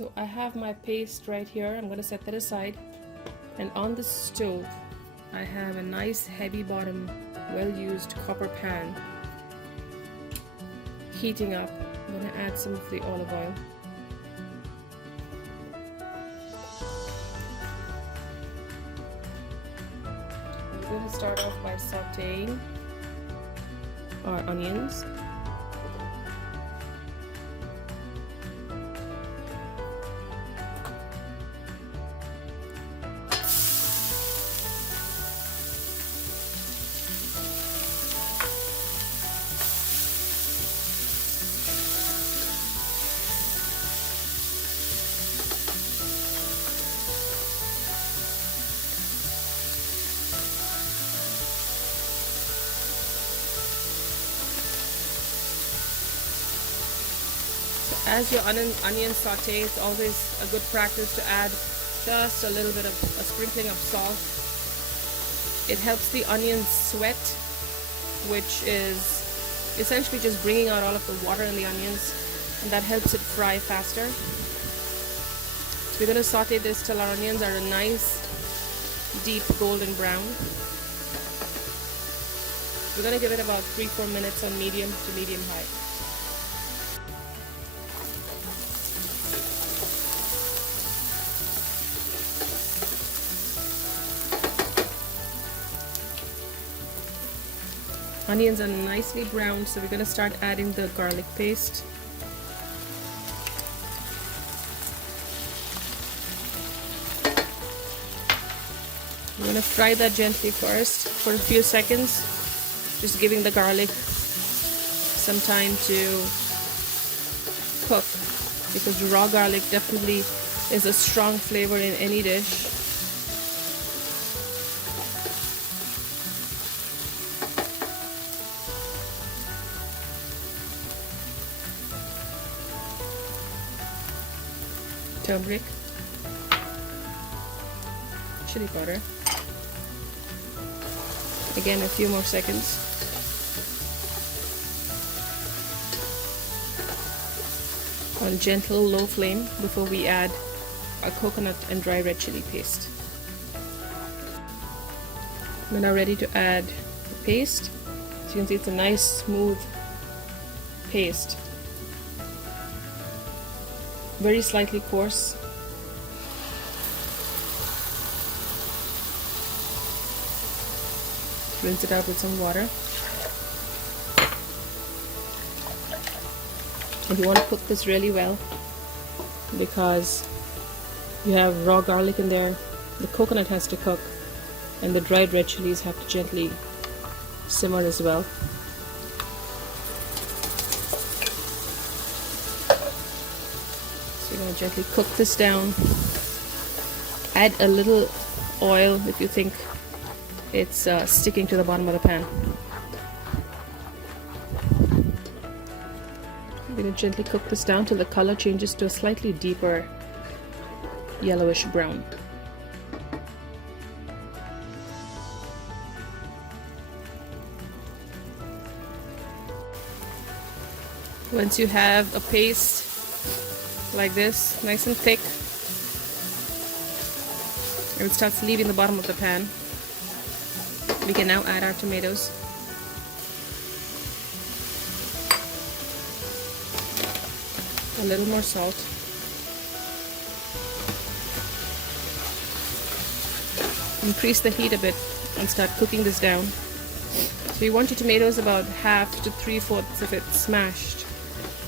So I have my paste right here. I'm going to set that aside. And on the stove, I have a nice heavy bottom, well-used copper pan heating up. I'm going to add some of the olive oil. We're going to start off by sauteing our onions. As your onion saute, it's always a good practice to add just a little bit of a sprinkling of salt. It helps the onions sweat, which is essentially just bringing out all of the water in the onions, and that helps it fry faster. So we're going to saute this till our onions are a nice deep golden brown. We're going to give it about 3-4 minutes on medium to medium high. Onions are nicely browned, so we're going to start adding the garlic paste. I'm going to fry that gently first for a few seconds, just giving the garlic some time to cook, because raw garlic definitely is a strong flavor in any dish. Turmeric, chili powder, again a few more seconds. On gentle low flame before we add our coconut and dry red chili paste. We're now ready to add the paste. So you can see it's a nice smooth paste. Very slightly coarse. Rinse it out with some water. And you want to cook this really well, because you have raw garlic in there, the coconut has to cook, and the dried red chilies have to gently simmer as well. You're going to gently cook this down. Add a little oil if you think it's sticking to the bottom of the pan. I'm going to gently cook this down till the color changes to a slightly deeper yellowish brown. Once you have a paste like this, nice and thick, and it starts leaving the bottom of the pan, we can now add our tomatoes. A little more salt. Increase the heat a bit and start cooking this down. So you want your tomatoes about 1/2 to 3/4 of it smashed,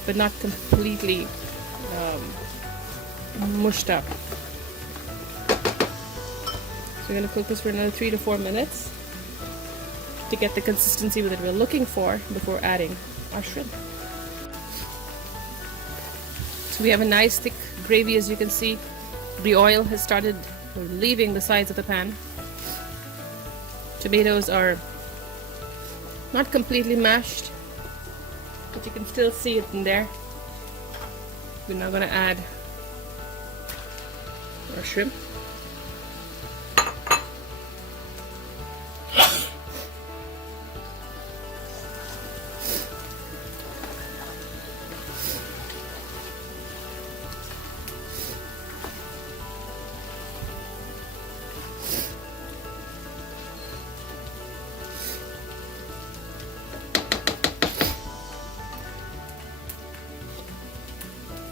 but not completely mushed up. So we're going to cook this for another 3 to 4 minutes to get the consistency that we're looking for before adding our shrimp. So we have a nice thick gravy, as you can see. The oil has started leaving the sides of the pan. Tomatoes are not completely mashed, but you can still see it in there. We're now going to add our shrimp.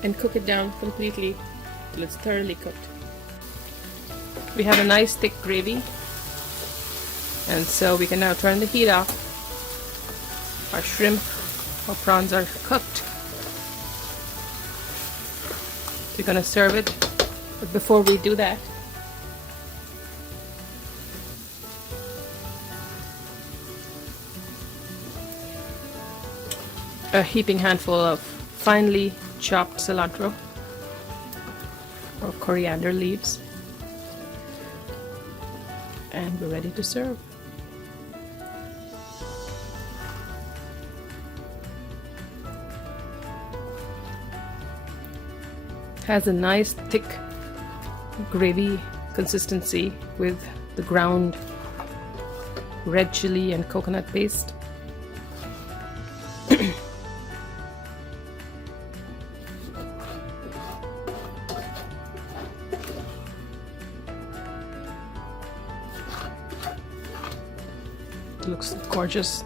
and cook it down completely till it's thoroughly cooked. We have a nice thick gravy, and so we can now turn the heat off. Our shrimp or prawns are cooked. We're going to serve it, but before we do that, a heaping handful of finely chopped cilantro or coriander leaves, and we're ready to serve. Has a nice thick gravy consistency with the ground red chili and coconut paste. It looks gorgeous,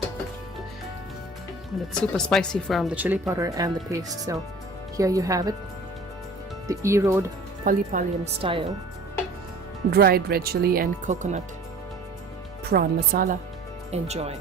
and it's super spicy from the chili powder and the paste. So here you have it, the Erode Pallipalayam style dried red chili and coconut prawn masala. Enjoy.